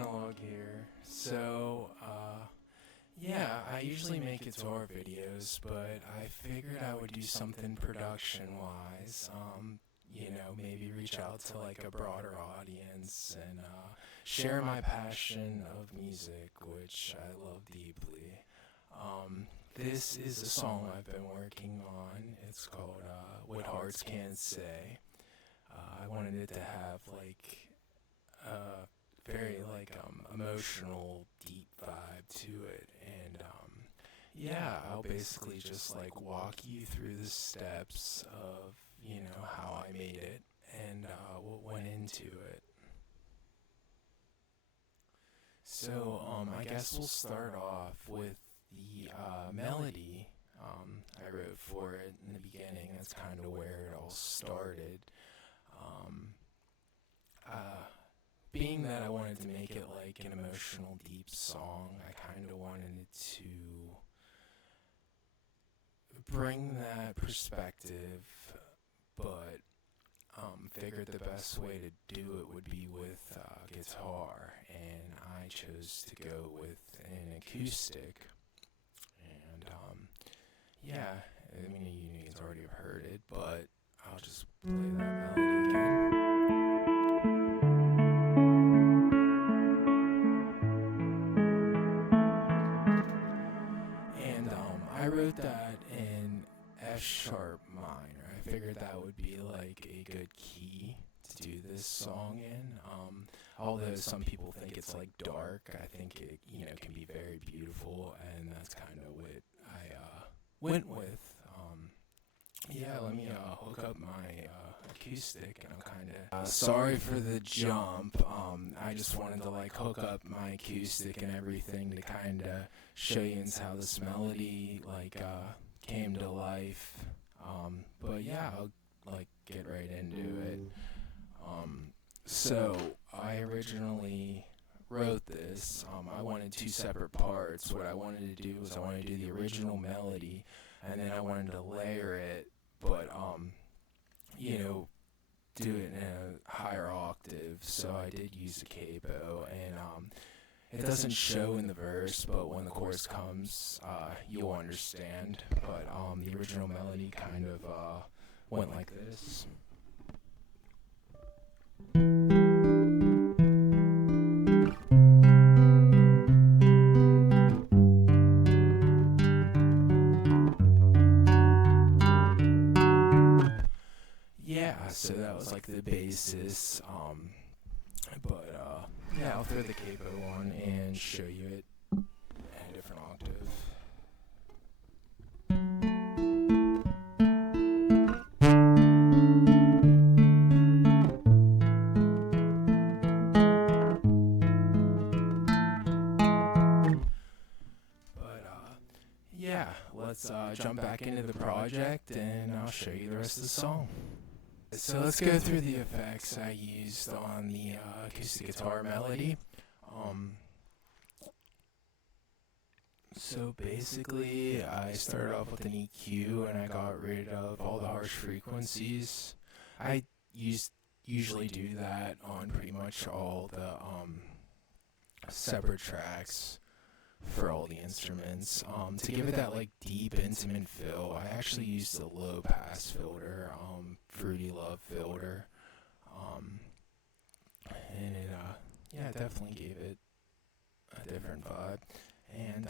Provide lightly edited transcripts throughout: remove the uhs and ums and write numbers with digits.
Analog here. Yeah, I usually make guitar videos, but I figured I would do something production-wise. Maybe reach out to like a broader audience and share my passion of music, which I love deeply. This is a song I've been working on. It's called What Hearts Can't Say. I wanted it to have like a very emotional, deep vibe to it, and yeah, I'll basically just like walk you through the steps of how I made it and what went into it. I guess we'll start off with the melody I wrote for it in the beginning. That's kind of where it all started. Um, uh, Being that I wanted to make it like an emotional, deep song, I kind of wanted it to bring that perspective, but figured the best way to do it would be with guitar, and I chose to go with an acoustic. And yeah, I mean, you guys already have heard it, but I'll just play that melody again. And I wrote that in F sharp minor. I figured that would be like a good key to do this song in. Although some people think it's like dark, I think it can be very beautiful, and that's kind of what I went with. Yeah, let me hook up my acoustic, and I'm kind of sorry for the jump. I just wanted to like hook up my acoustic and everything to kind of show you how this melody came to life. But yeah, I'll like get right into it. So I originally wrote this. I wanted two separate parts. What I wanted to do was I wanted to do the original melody, and then I wanted to layer it, but do it in a higher octave. So I did use a capo, and it doesn't show in the verse, but when the chorus comes, you'll understand. But the original melody kind of went like this. Yeah, so that was like the basis. Yeah, I'll throw the capo on and show you it in a different octave. Yeah, let's jump back into the project and I'll show you the rest of the song. So let's go through the effects I used on the acoustic guitar melody. So basically, I started off with an EQ and I got rid of all the harsh frequencies. I usually do that on pretty much all the separate tracks for all the instruments. To give it that like deep, intimate feel, I actually used a low pass filter, Fruity Love filter, and it definitely gave it a different vibe. And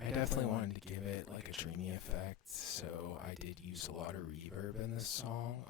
I definitely wanted to give it like a dreamy effect, so I did use a lot of reverb in this song.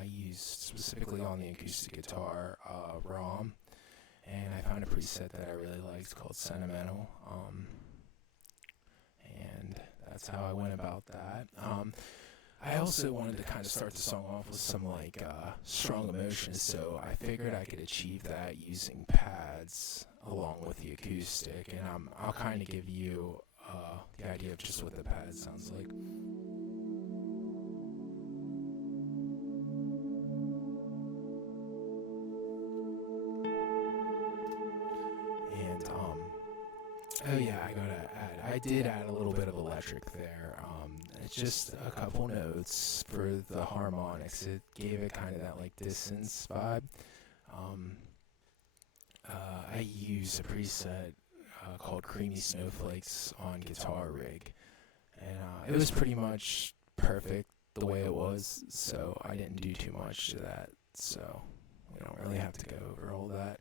I used specifically on the acoustic guitar, ROM, and I found a preset that I really liked called Sentimental, and that's how I went about that. I also wanted to kind of start the song off with some like strong emotions, so I figured I could achieve that using pads along with the acoustic, and I'll kind of give you the idea of just what the pad sounds like. And oh yeah, I did add a little bit of electric there. It's just a couple notes for the harmonics. It gave it kind of that like dissonance vibe. I use a preset called Creamy Snowflakes on Guitar Rig, and it was pretty much perfect the way it was, so I didn't do too much to that, so we don't really have to go over all that.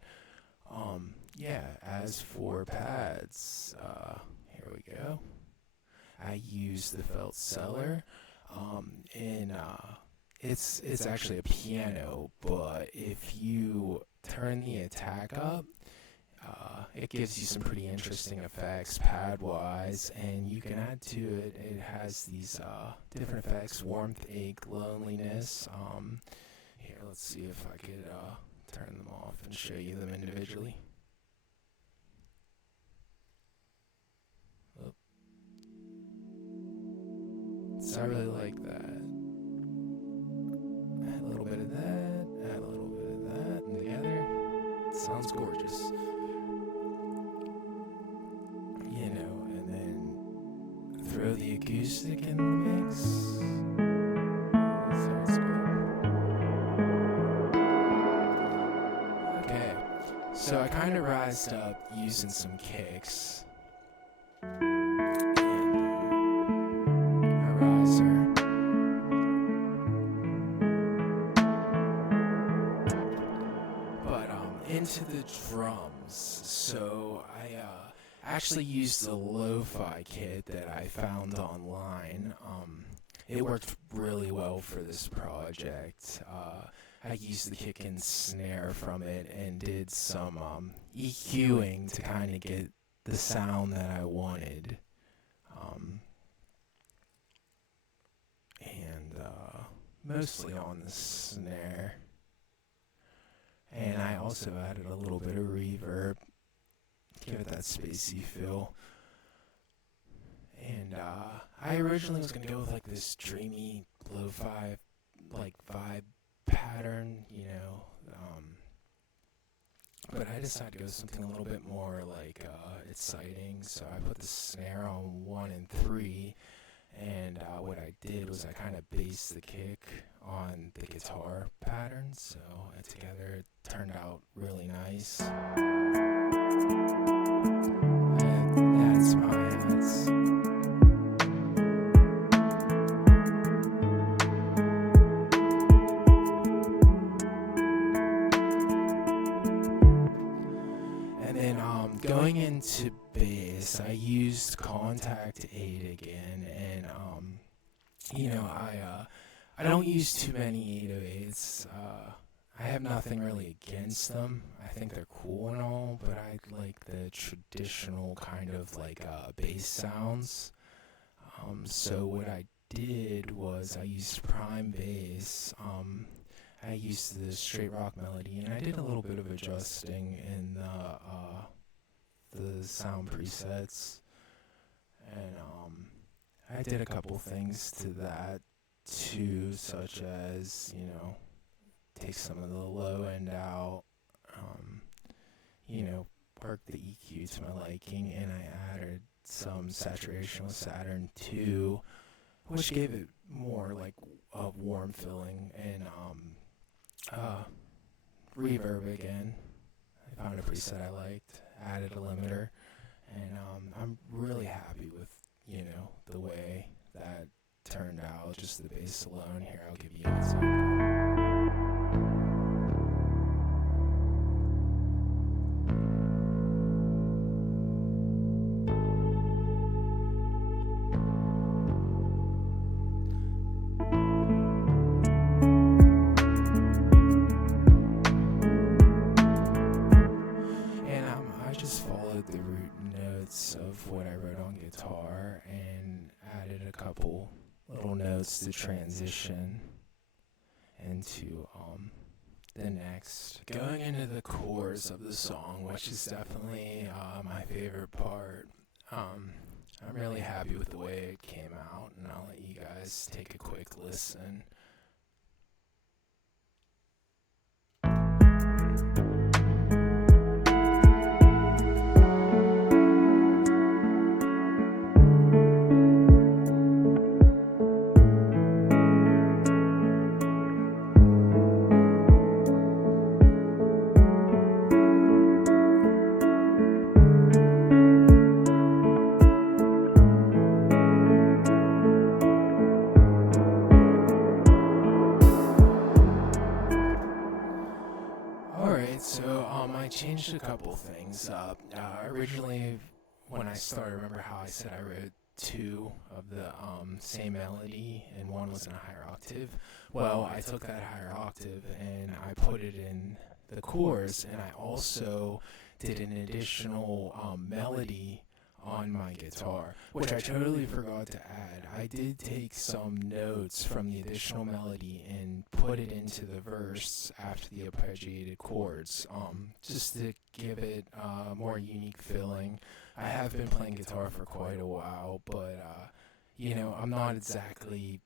Yeah, as for pads, here we go. I use the Felt Cellar, and it's actually a piano, but if you turn the attack up, it gives you some pretty interesting effects pad-wise, and you can add to it. It has these different effects: warmth, ache, loneliness. Here, let's see if I could turn them off and show you them individually. So I really like that. Add a little bit of that, add a little bit of that, and together, it sounds gorgeous. You know, and then throw the acoustic in the mix. Sounds good. Okay, so I kind of rised up using some kicks. Into the drums, so I actually used the lo-fi kit that I found online. It worked really well for this project. I used the kick and snare from it and did some EQing to kind of get the sound that I wanted. And mostly on the snare. And I also added a little bit of reverb, give it that spacey feel. And I originally was gonna go with like this dreamy lo-fi like vibe pattern, you know. But I decided to go with something a little bit more like exciting. So I put the snare on 1 and 3. And what I did was I kind of based the kick on the guitar pattern, so together it turned out really nice. And that's hi-hats. And then going into bass, I used Contact 8 again, and you know, I don't use too many 808s. I have nothing really against them. I think they're cool and all, but I like the traditional kind of like bass sounds. So what I did was I used Prime Bass. I used the straight rock melody, and I did a little bit of adjusting in the sound presets, and I did a couple things to that too, such as, you know, take some of the low end out, you know, work the EQ to my liking, and I added some saturation with Saturn 2, which gave it more like a warm feeling, and reverb again. I found a preset I liked, added a limiter, and I'm really happy with, you know, the way that turned out, just the bass alone. Here, I'll give you an example. The root notes of what I wrote on guitar and added a couple little notes to transition into the next. Going into the chorus of the song, which is definitely my favorite part. I'm really happy with the way it came out, and I'll let you guys take a quick listen. things up. Originally, when I started, remember how I said I wrote two of the same melody and one was in a higher octave? Well, I took that higher octave and I put it in the chorus, and I also did an additional melody on my guitar, which I totally forgot to add. I did take some notes from the additional melody and put it into the verse after the arpeggiated chords, just to give it a more unique feeling. I have been playing guitar for quite a while, but I'm not exactly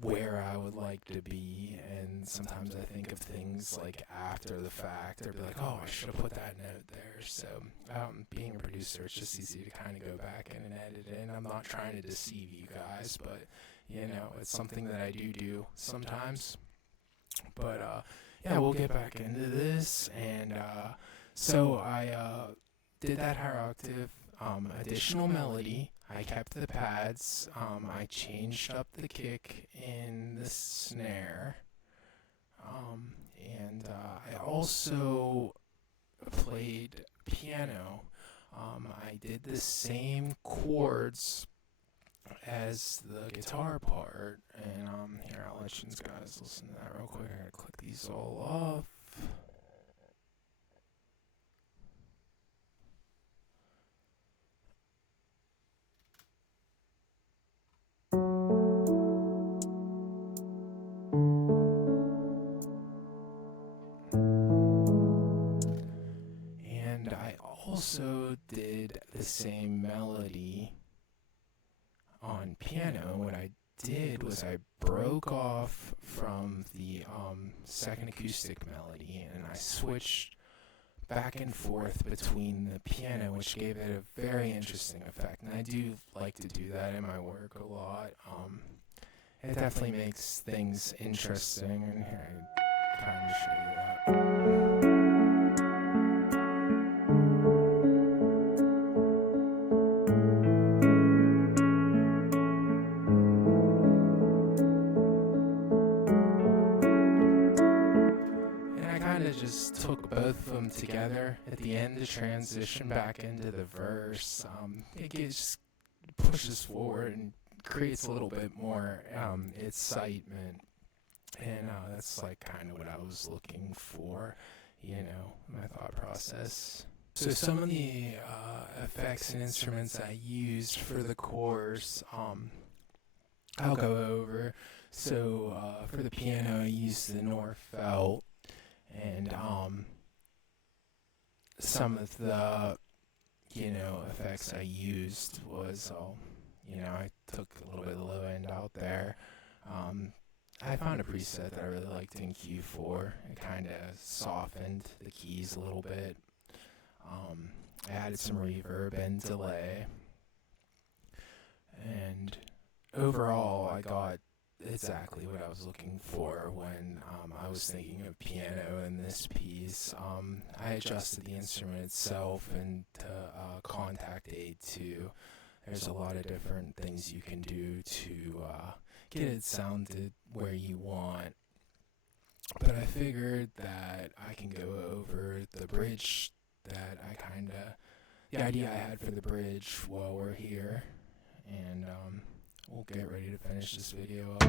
where I would like to be, and sometimes I think of things like after the fact, or be like, oh, I should have put that note there. So being a producer, it's just easy to kind of go back in and edit it, and I'm not trying to deceive you guys, but it's something that I do sometimes. But we'll get back into this. And so I did that higher octave, additional melody. I kept the pads. I changed up the kick in the snare. And I also played piano. I did the same chords as the guitar part. And here, I'll let you guys listen to that real quick. I gotta click these all off. And I also did the same melody on piano. What I did was I broke off from the second acoustic melody, and I switched back and forth between the piano, which gave it a very interesting effect. And I do like to do that in my work a lot. It definitely makes things interesting, and here I kind of show you that. Just took both of them together at the end to transition back into the verse. It just pushes forward and creates a little bit more excitement, and that's like kind of what I was looking for, my thought process. So some of the effects and instruments I used for the chorus, I'll go over. So for the piano, I used the Norfelt. And some of the, effects I used was, I took a little bit of the low end out there. I found a preset that I really liked in Q4. It kind of softened the keys a little bit. I added some reverb and delay. And overall, I got exactly what I was looking for when I was thinking of piano in this piece. I adjusted the instrument itself and to Kontakt A2. There's a lot of different things you can do to get it sounded where you want. But I figured that I can go over the bridge that the idea I had for the bridge while we're here. And we'll get ready to finish this video up.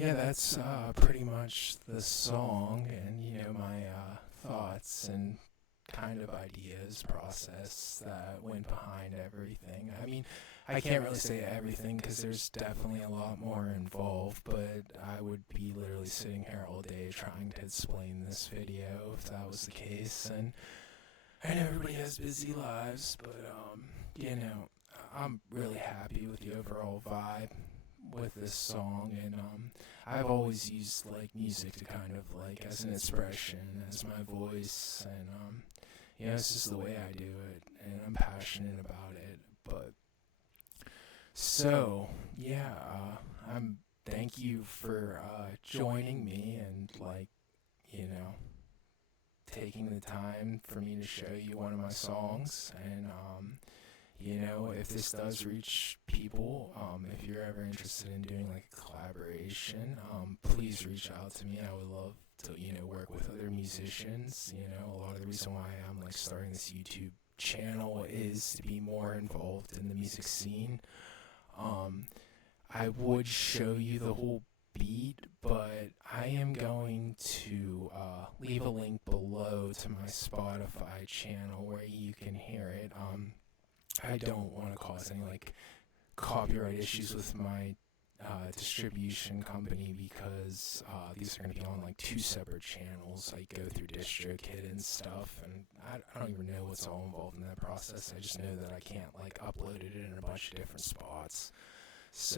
That's pretty much the song, and my thoughts and kind of ideas process that went behind everything. I mean, I can't really say everything because there's definitely a lot more involved, but I would be literally sitting here all day trying to explain this video if that was the case. And I know everybody has busy lives, but you know, I'm really happy with the overall vibe with this song, and I've always used like music to kind of like as an expression, as my voice, and you know, it's just the way I do it, and I'm passionate about it. But so yeah, I'm thank you for joining me and like, you know, taking the time for me to show you one of my songs. And you know, if this does reach people, if you're ever interested in doing like a collaboration, please reach out to me. I would love to, you know, work with other musicians. You know, a lot of the reason why I'm like starting this YouTube channel is to be more involved in the music scene. I would show you the whole beat, but I am going to leave a link below to my Spotify channel where you can hear it. I don't want to cause any like copyright issues with my distribution company because these are going to be on like two separate channels. I go through DistroKid and stuff, and I don't even know what's all involved in that process. I just know that I can't like upload it in a bunch of different spots. So